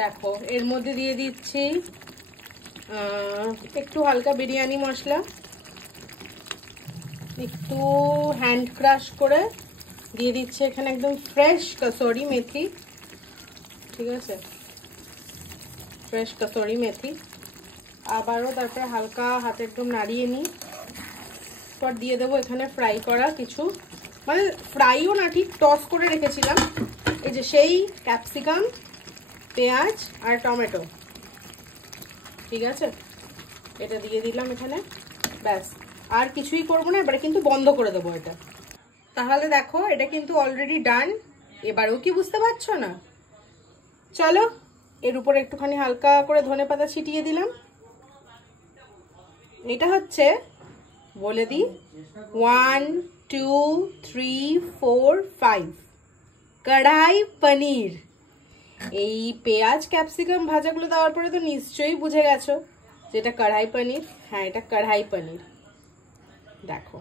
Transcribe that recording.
দেখো এর মধ্যে দিয়ে দিচ্ছি একটু হালকা বিরিয়ানি মশলা, একটু হ্যান্ড ক্রাশ করে দিয়ে দিচ্ছি এখানে একদম ফ্রেশ কসুরি মেথি। ঠিক আছে, ফ্রেশ কসুরি মেথি। আবারও তারপরে হালকা হাতে একদম নাড়িয়ে নিই। পর দিয়ে দেবো এখানে ফ্রাই করা কিছু, মানে ফ্রাইও না ঠিক, টস করে রেখেছিলাম এই যে সেই ক্যাপসিকাম, পেঁয়াজ আর টমেটো। ঠিক আছে, এটা দিয়ে দিলাম এখানে। ব্যাস, আর কিছুই করবো না, এবারে কিন্তু বন্ধ করে দেবো এটা। তাহলে দেখো এটা কিন্তু অলরেডি ডান। এবারেও কি বুঝতে পারছো না? চলো এর উপরে একটুখানি হালকা করে ধনেপাতা ছিটিয়ে দিলাম। এটা হচ্ছে বলে দিই 1 2 3 4 5 কড়াই পনির। এই পেঁয়াজ ক্যাপসিকাম ভাজাগুলো দেওয়ার পরে তো নিশ্চয়ই বুঝে গেছো যে এটা কড়াই পনির। হ্যাঁ, এটা কড়াই পনির। দেখো